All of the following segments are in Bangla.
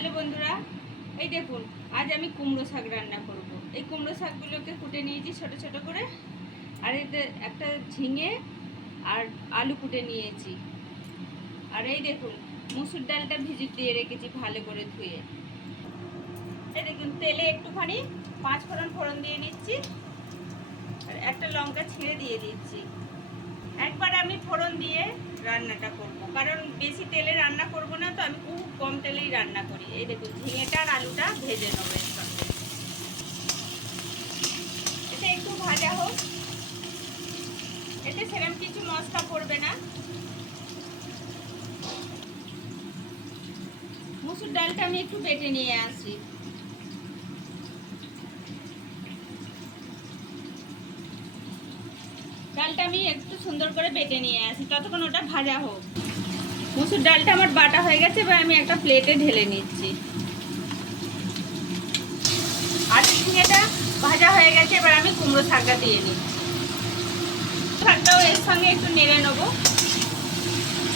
হ্যালো বন্ধুরা, এই দেখুন, আজ আমি কুমড়ো শাক রান্না করব। এই কুমড়ো শাকগুলোকে কুটে নিয়েছি ছোট ছোট করে, আর এতে একটা ঝিঙে আর আলু কুটে নিয়েছি। আর এই দেখুন, মুসুর ডালটা ভিজি দিয়ে রেখেছি ভালো করে ধুয়ে। এই দেখুন, তেলে একটুখানি পাঁচ ফোড়ন ফোড়ন দিয়ে নিচ্ছি, আর একটা লঙ্কা ছিঁড়ে দিয়ে দিচ্ছি। একবার আমি ফোড়ন দিয়ে রান্নাটা করব। কারণ বেশি তেলে রান্না করব না তো, আমি খুব কম তেলেই রান্না করি। এই দেখুন, ঝিঙেটা আর আলুটা ভেজে নেব এর সঙ্গে এটা একটু ভাজা হোক। এতে সেরকম কিছু মশলা পড়বে না। মুসুর ডালটা আমি একটু বেটে নিয়ে আসি। ডালটা আমি একটু সুন্দর করে বেটে নিয়ে আসি, ততক্ষণ ওটা ভাজা হোক। মুসুর ডালটা আমার বাটা হয়ে গেছে, এবার আমি একটা প্লেটে ঢেলে নিচ্ছি। আলু ঝিঙেটা ভাজা হয়ে গেছে, এবার আমি কুমড়ো শাকটা দিয়ে নিচ্ছি শাকটাও এর সঙ্গে একটু নেড়ে নেব।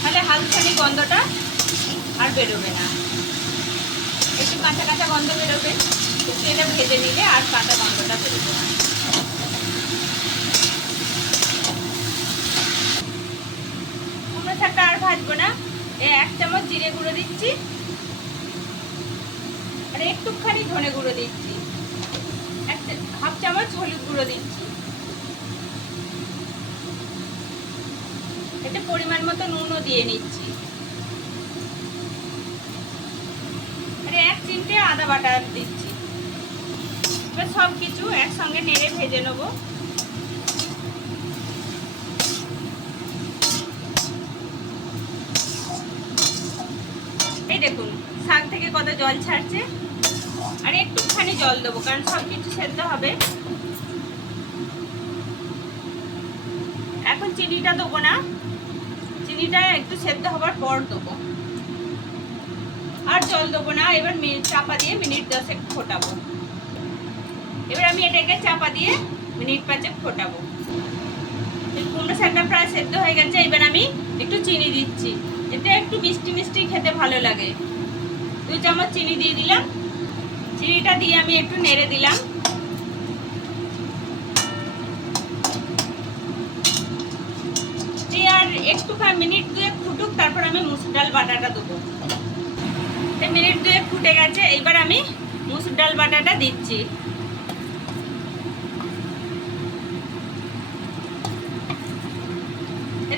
তাহলে হালখানি গন্ধটা আর বেরোবে না। একটু কাঁচা কাঁচা গন্ধ বেরোবে এটা ভেজে নিলে আর কাঁচা গন্ধটা বেরোবে না কুমড়ো শাকটা আর ভাজবো না। এক চামচ জিরে গুঁড়ো দিচ্ছি। আর একটুখানি ধনে গুঁড়ো দিচ্ছি। এক হাফ চামচ হলুদ গুঁড়ো দিচ্ছি। এতে পরিমাণ মতো নুনও দিয়ে নিচ্ছি। আর এক চিমটে আদা বাটা দিচ্ছি। এবার সব কিছু একসঙ্গে নেড়ে ভেজে নেব। দেখুন শাক থেকে কত জল ছাড়ছে। আর একটুখানি জল দেবো, কারণ সব কিছু সেদ্ধ হবে। এখন চিনিটা দেবো না। চিনিটা একটু সেদ্ধ হবার পর দেবো। আর জল দেবো না, এবার চাপা দিয়ে মিনিট দশেক ফোটাবো। এবার আমি এটাকে চাপা দিয়ে মিনিট পাঁচেক ফোটাবো। কুমড়ো শাকটা প্রায় সেদ্ধ হয়ে গেছে, এবার আমি একটু চিনি দিচ্ছি। একটু মিষ্টি মিষ্টি খেতে ভালো লাগে। দু চামচ চিনি দিয়ে দিলাম। চিনিটা দিয়ে আমি একটু নেড়ে দিলাম। দিয়ে আর একটুখানি মিনিট দুয়েক ফুটুক, তারপর আমি মুসুর ডাল বাটাটা দেবো। মিনিট দুয়েক ফুটে গেছে, এইবার আমি মুসুর ডাল বাটাটা দিচ্ছি।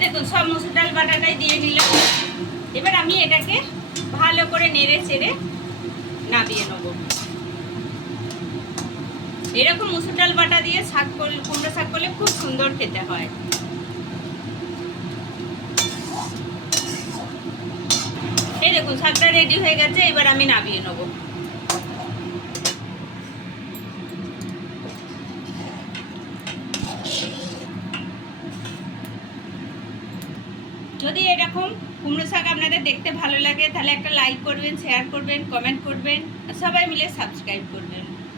দেখুন, সব মুসুর ডাল বাটাটাই দিয়ে দিলাম। এবার আমি এটাকে ভালো করে নেড়ে চেড়ে নামিয়ে নেব। এরকম মুসুর ডাল বাটা দিয়ে শাক করলে কুমড়ো শাক করলে খুব সুন্দর খেতে হয়। এই দেখুন, শাকটা রেডি হয়ে গেছে, এবার আমি নামিয়ে নেব। যদি এরকম কুমড়ো শাক আপনাদের দেখতে ভালো লাগে, তাহলে একটা লাইক করবেন শেয়ার করবেন কমেন্ট করবেন সবাই মিলে সাবস্ক্রাইব করবেন।